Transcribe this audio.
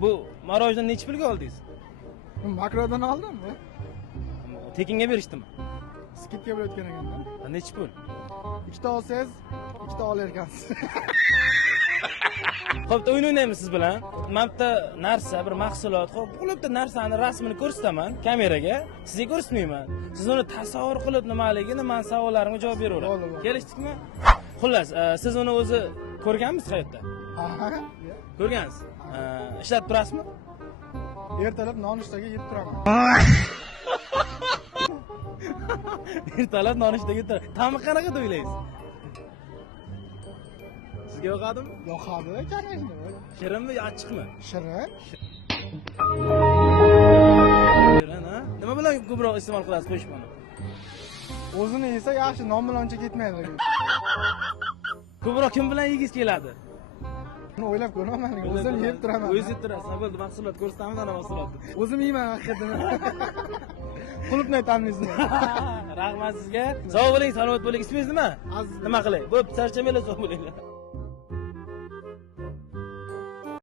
Bu marojdan necha pulga oldingiz? Makrodan oldim. Tekinga berishdimi? Skidga berayotgan ekanda. Necha pul? Ikkita olsangiz, ikkita olar ekansiz. Xo'p, o'yin o'ynaymiz siz bilan. Men bitta narsa, bir mahsulot, xo'p, bu bitta narsani rasmini ko'rsataman kameraga. Sizga ko'rsatmayman. Siz uni tasavvur qilib nimaligini men savollarimga javob beraveraman. Kelishdikmi? Xullas, siz uni o'zi ko'rganmisiz hayotda? Aha. Ko'rgansiz. Ishlatib turasizmi? Ertalab nonushtaga yeb turaman. Ertalab nonushtaga yeb turaman. Ta'mi qanaqa deb o'ylaysiz? Sizga yoqadimi? Yoqadi, конечно. Shirinmi, achchiqmi? Shirin. Shirin, ha? Nima bilan ko'proq iste'mol qilasiz qo'shmani? O'zini yesa yaxshi, non bilan uncha ketmaydi. Ko'proq kim bilan yegingiz keladi? Buni o'ylab ko'raman, o'zim yeb turaman. O'zingiz yeb turasiz. Bo'ldi, mahsulot ko'rsatamiz, ana mahsulotni. O'zim yeyman haqiqatan. Qulupni aytamizmi? Rahmat sizga. Sog' bo'ling, salomat bo'ling. Ismingiz nima? Aziz. Nima qilay? Bo'pti, charchamanglar, sog' bo'linglar.